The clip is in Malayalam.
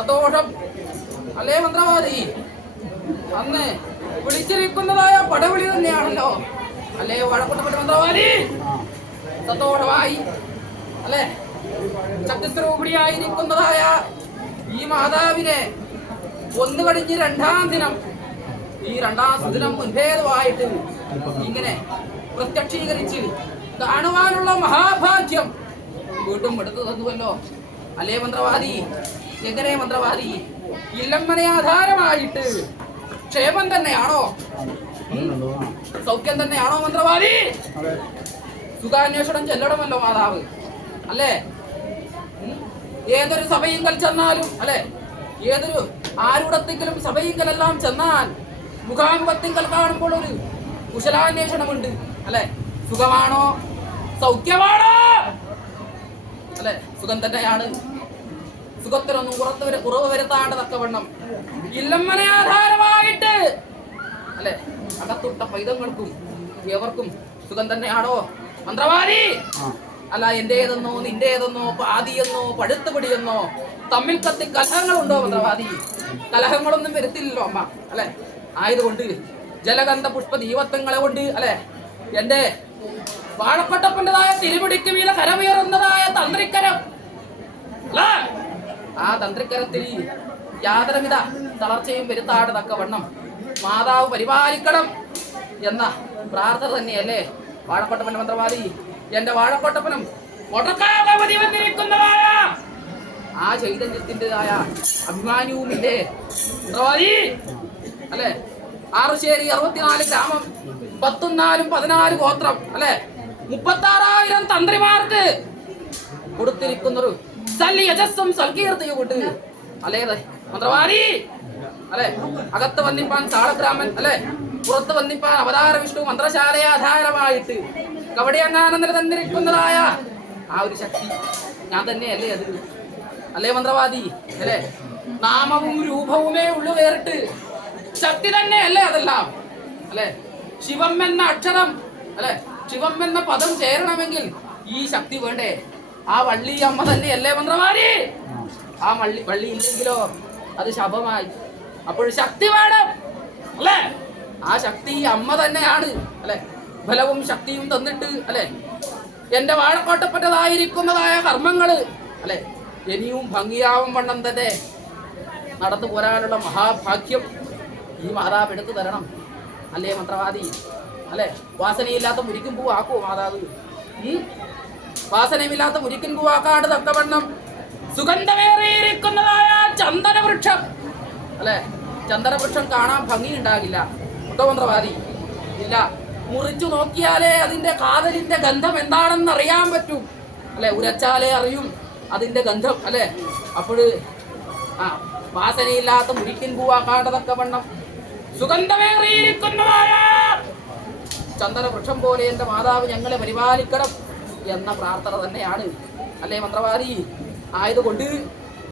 സന്തോഷം. അല്ലേ മന്ത്രവാദി? അന്ന് വിളിച്ചിരിക്കുന്നതായ പടവിളി തന്നെയാണല്ലോ. അല്ലേ വഴക്കൊട്ടപ്പെട്ട മന്ത്രവാദി? സന്തോഷമായി. അല്ലേ? ശക്തിസ്വരൂപിണിയായി നിൽക്കുന്നതായ ഈ മാതാവിനെ ഒന്ന് കഴിഞ്ഞ് രണ്ടാം ദിനം ഈ രണ്ടാം സുദിനം മുൻഭേദമായിട്ട് ഇങ്ങനെ പ്രത്യക്ഷീകരിച്ച് കാണുവാനുള്ള മഹാഭാഗ്യം വീണ്ടും എടുത്തു തന്നുവല്ലോ അല്ലേ മന്ത്രവാദി? എങ്ങനെ മന്ത്രവാദി ഇല്ലമ്മനെ ആധാരമായിട്ട് ക്ഷേമം തന്നെയാണോ? സൗഖ്യം തന്നെയാണോ മന്ത്രവാദി? സുഖാന്വേഷണം ചെല്ലണമല്ലോ മാതാവ്. അല്ലേ? ഏതൊരു സഭയിങ്കൽ ചെന്നാലും അല്ലെ? ഏതൊരു ആരുടത്തെങ്കിലും സഭയിങ്കലെല്ലാം ചെന്നാൽ മുഖാമുഖത്തിങ്കൽ കാണുമ്പോൾ ഒരു കുശലാന്വേഷണമുണ്ട് അല്ലെ? സുഖമാണോ? സൗഖ്യമാണോ? അല്ലെ? സുഖം തന്നെയാണ്. സുഖത്തിനൊന്നും കുറത്ത് വരെ കുറവ് വരുത്താണ്ട് തക്കവണ്ണം ഇല്ലമ്മനെ ആധാരമായിട്ട്. അല്ലെ? അകത്തുട്ട പൈതങ്ങൾക്കും ഏവർക്കും സുഖം തന്നെയാണോ? മന്ത്രവാദി! അല്ല എന്റേതെന്നോ നിന്റേതെന്നോ പാതിയെന്നോ പഴുത്തുപിടിയെന്നോ തമ്മിൽ കത്തി കലഹങ്ങളുണ്ടോ മന്ത്രവാദി? കലഹങ്ങളൊന്നും വരുത്തില്ലല്ലോ അമ്മ അല്ലെ? ആയതുകൊണ്ട് ജലഗന്ധ പുഷ്പ ദീപത്വങ്ങളെ കൊണ്ട് അല്ലെ? എന്റെ വാഴക്കൊട്ടപ്പന്റെതായ തിരുപിടിക്ക് വീല കരമുയർന്നതായ തന്ത്രിക്കരം? ആ തന്ത്രിക്കരത്തിൽ യാതൊരുവിധ തളർച്ചയും വരുത്താട് തക്കവണ്ണം മാതാവ് പരിപാലിക്കണം എന്ന പ്രാർത്ഥന തന്നെയല്ലേ? വാഴക്കൊട്ടപ്പൻ മന്ത്രവാദി എന്റെ വാഴക്കൊട്ടപ്പനും ആ ചൈതന്യത്തിന്റെതായ അഭിമാനവുമില്ലേ? മന്ത്രവാദി അല്ലെ? ആറുശ്ശേരി അറുപത്തിനാല് ഗ്രാമം പത്തൊന്നാലും പതിനാല് ഗോത്രം അല്ലെ? മുപ്പത്താറായിരം തന്ത്രിമാർക്ക് കൊടുത്തിരിക്കുന്നൊരു സല്ലി യജസ്സും സൽകീർത്തിയും കൊണ്ട് അല്ലേ മന്ത്രവാദി! അല്ലെ? അകത്ത് വന്നിപ്പാൻ താളഗ്രാമൻ അല്ലെ? പുറത്ത് വന്നിപ്പാൻ അവതാര വിഷ്ണു മന്ത്രശാലയെ ആധാരമായിട്ട്. കവടിയങ്ങാനന്ദര തന്നിരിക്കുന്നതായ ആ ഒരു ശക്തി. ഞാൻ തന്നെയല്ലേ അത്? അല്ലേ മന്ത്രവാദി? അല്ലേ? നാമവും രൂപവുമേ ഉള്ളു വേറിട്ട്. ശക്തി തന്നെയല്ലേ അതെല്ലാം? അല്ലെ? ശിവം എന്ന അക്ഷരം അല്ലെ? ശിവം എന്ന പദം ചേരണമെങ്കിൽ ഈ ശക്തി വേണ്ടേ? ആ വള്ളി അമ്മ തന്നെ തന്നെയല്ലേ മന്ത്രമാരി ആ വള്ളി വള്ളി ഇല്ലെങ്കിലോ അത് ശപമായി. അപ്പോൾ ശക്തി വേണം അല്ലേ? ആ ശക്തി അമ്മ തന്നെയാണ് അല്ലെ? ബലവും ശക്തിയും തന്നിട്ട് അല്ലെ? എന്റെ വാഴക്കോട്ടപ്പെട്ടതായിരിക്കുന്നതായ കർമ്മങ്ങൾ അല്ലെ? ഇനിയും ഭംഗിയാവും വണ്ണം തന്നെ. നടന്നു പോരാനുള്ള മഹാഭാഗ്യം ഈ മാതാവ് എടുത്തു തരണം അല്ലേ മന്ത്രവാദി? അല്ലെ? വാസനയില്ലാത്ത മുരിക്കും പൂ ആക്കുവോ മാതാവ്? ഉം? വാസനയുമില്ലാത്ത മുരിക്കും പൂവാക്കാട് തക്കവണ്ണം സുഗന്ധമേറിയിരിക്കുന്നതായ ചന്ദനവൃക്ഷം. അല്ലെ? ചന്ദനവൃക്ഷം കാണാൻ ഭംഗിയുണ്ടാകില്ല. മുട്ടമന്ത്രവാദി മന്ത്രവാദി ഇല്ല. മുറിച്ചു നോക്കിയാലേ അതിന്റെ കാതലിന്റെ ഗന്ധം എന്താണെന്ന് അറിയാൻ പറ്റും. അല്ലെ? ഉരച്ചാലേ അറിയും അതിന്റെ ഗന്ധം. അല്ലെ? അപ്പോൾ ആ വാസനയില്ലാത്ത മുരിക്കിൻ പൂവാക്കാണ്ടതൊക്കെ വണ്ണം സുഗന്ധമേറിയിരിക്കുന്നതായ ചന്ദനവൃക്ഷം പോലെ എന്റെ മാതാവ് ഞങ്ങളെ പരിപാലിക്കണം. എന്ന പ്രാർത്ഥന തന്നെയാണ്. അല്ലേ മന്ത്രവാദി? ആയതുകൊണ്ട്